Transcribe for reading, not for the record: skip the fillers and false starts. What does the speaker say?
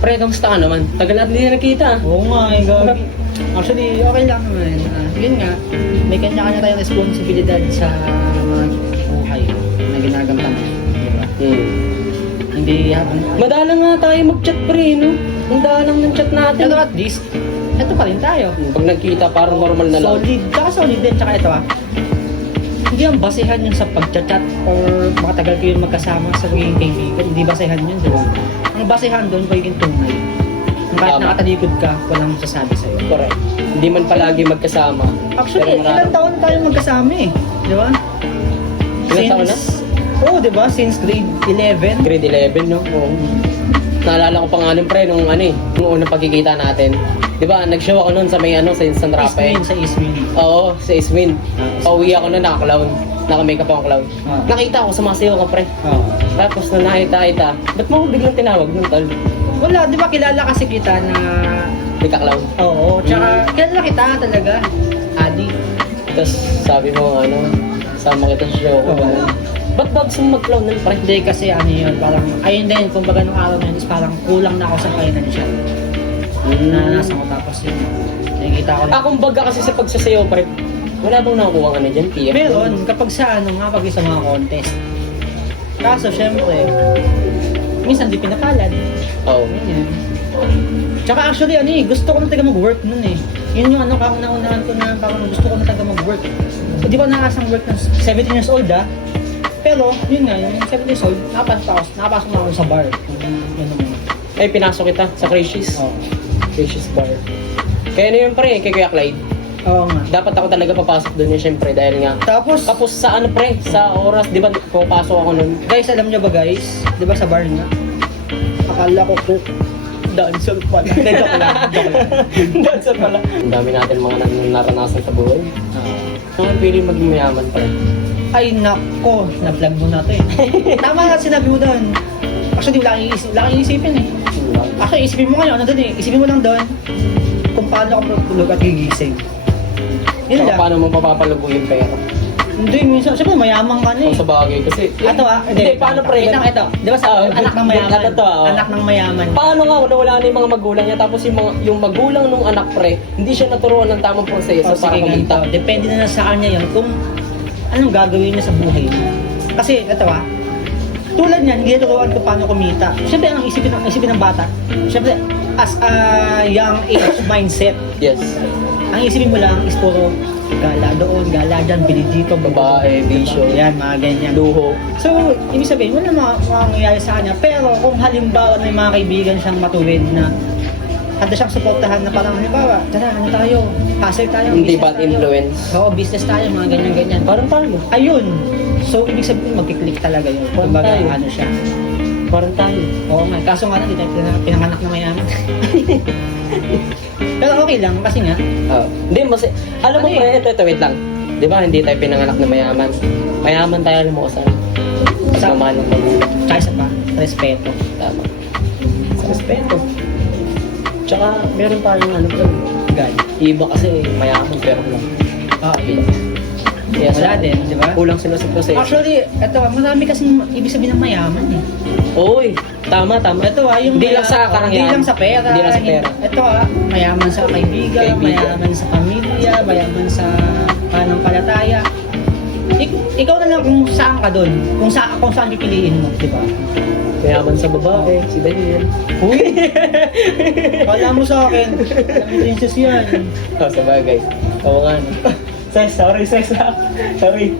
Pre, kamusta ka naman? Tagal natin hindi nakita. Oo nga, gagi. Actually, okay lang naman. Yun nga, may kanya-kanya tayong responsibilidad sa mga buhay na ginagampanan. Diba? Hindi habang... Madalang nga tayo mag-chat pre, no? Ang dalang ng chat natin. Pero at least, eto pa rin tayo. Pag nagkita, parang normal na lang. Solid. Tsaka solid din. Tsaka ito hindi ang basehan yun sa pag-chat or makatagal kayo magkasama sa magiging kaibigan. Hindi basehan yun, di ba? Ang basehan doon, pagiging tunay. Kahit Tama. nakatalikod ka, walang masasabi sa'yo. Correct. Hindi man palagi magkasama. Actually, Pero ilang taon tayo magkasama eh. Di ba? Ilang taon na? Oo, di ba? Since grade 11. Grade 11, no? Oo. Naalala ko pa nga nun, pre, nung unang pagkikita natin. Di ba, nag-show ako nun sa may sa Instant Rape. Sa Ismin. Oo, sa Ismin. Pauwi ako nun, naka-clown. Naka-makeup akong clown. Ah. Nakita ko, sumasayaw ka, pre. Oo. Tapos na nakita-kita. Ba't mo ako biglang tinawag nun, tol? Wala, di ba kilala kasi kita na... May ka-clown. Oo, tsaka kilala kita talaga. Adi. Tapos sabi mo, sama kita sa show ko. Oo. Ba't ba gusto mo mag-clown nun, pre? Hindi kasi yun, parang... Ayun din, kumbaga nung araw na yun is parang kulang na ako sa financial. Na nasa ko tapos yun. Nakikita ko lang. Kumbaga kasi sa pagsasayaw, pre, wala bang nakukuha ka na dyan, Pia? Meron, kapag sa pag sa mga contest. Kaso, syempre, minsan di pinapalad. Oo. Ganyan. Tsaka actually, gusto ko na taga mag-work nun eh. Yun yung kauna-unahan ko na parang gusto ko na taga mag-work. So, di ba nakasang work ng 17 years old Pero, yun nga, yung 17 years old, nakapasok na ako sa bar. Yun naman. Ay, pinasok kita sa Crashes. Oo. Crashes Bar. Kaya na yun, pre, kay Kuya Clyde. Oo nga. Dapat ako talaga papasok doon yun, syempre, dahil nga. Tapos, Sa pre, sa oras, di ba, pumapasok ako nun. guys, alam niyo ba guys? Di ba sa bar nga? Akala ko po, dancer pala. Hindi, joke lang. Dancer pala. Ang dami natin mga naranasan sa buhay. Ang pili maging mayaman, pre. Ay, nako, na-vlog mo na to eh. Tama nga sinabi mo doon. Actually, wala kang iisipin eh. Actually, isipin mo ngayon, doon eh. Isipin mo lang doon kung paano ka matulog at gigising. Yun Saka lang. paano mo papapalubo yung pera? Hindi, minsan, siyempre mayaman ka na eh. Sa bagay, kasi... Ito Hindi, paano pre? Ito. Di ba sa anak ng mayaman? Ano to, Anak ng mayaman. Paano nga wala na yung mga magulang niya, tapos yung magulang nung anak pre, hindi siya naturuan ng tamang proseso para Sige, kumita. ganito. Depende na lang sa kanya yun kung anong gagawin niya sa buhay niya. Kasi, ito tulad niyan, hindi naturuan ko paano kumita. Siyempre, ang isipin ng bata, siyempre, as a young age mindset, Yes. ang isipin mo lang is puro gala doon, gala dyan, bili dito, Babae, bisyo. yan, mga ganyan. Luho. So, ibig sabihin, wala mangyayari sa kanya. Pero kung halimbawa may mga kaibigan siyang matuwid na handa siyang suportahan na parang halimbawa, tara, tayo, hustle tayo, Hindi business bad tayo. influence. Oo, business tayo, mga ganyan-ganyan. Parang tayo. Ayun. So, ibig sabihin, magkiklik talaga yun. Parang Kumbaga, tayo. siya. Parang tayo. Oo nga, kaso nga lang, hindi tayo pinanganak na mayaman. Pero okay lang, kasi nga, Hindi, alam mo Ano pre, ito, wait lang. Di ba, hindi tayo pinanganak na mayaman. Mayaman tayo, alam mo ko saan. Sa mahal ng magulang. tsaka isa pa, respeto. Tama. Sa respeto. Tsaka, meron tayong God. iba kasi mayaman pero lang. Diba? Kaya Wala din, di ba? Kulang sila sa proseso. Actually, ito, marami kasi ibig sabihin ng mayaman eh. Oy, tama. Ito yung Hindi lang sa karangyaan. Hindi lang sa pera. Hindi lang sa pera. Ito mayaman sa kaibigan, mayaman sa pamilya, mayaman sa pananampalataya. Ikaw na lang kung saan ka doon, kung saan pipiliin mo, di ba? Mayaman sa babae, si Daniel. Uy! Kala mo sa akin, princess yan. Sa bagay. Oo nga. No. Sorry.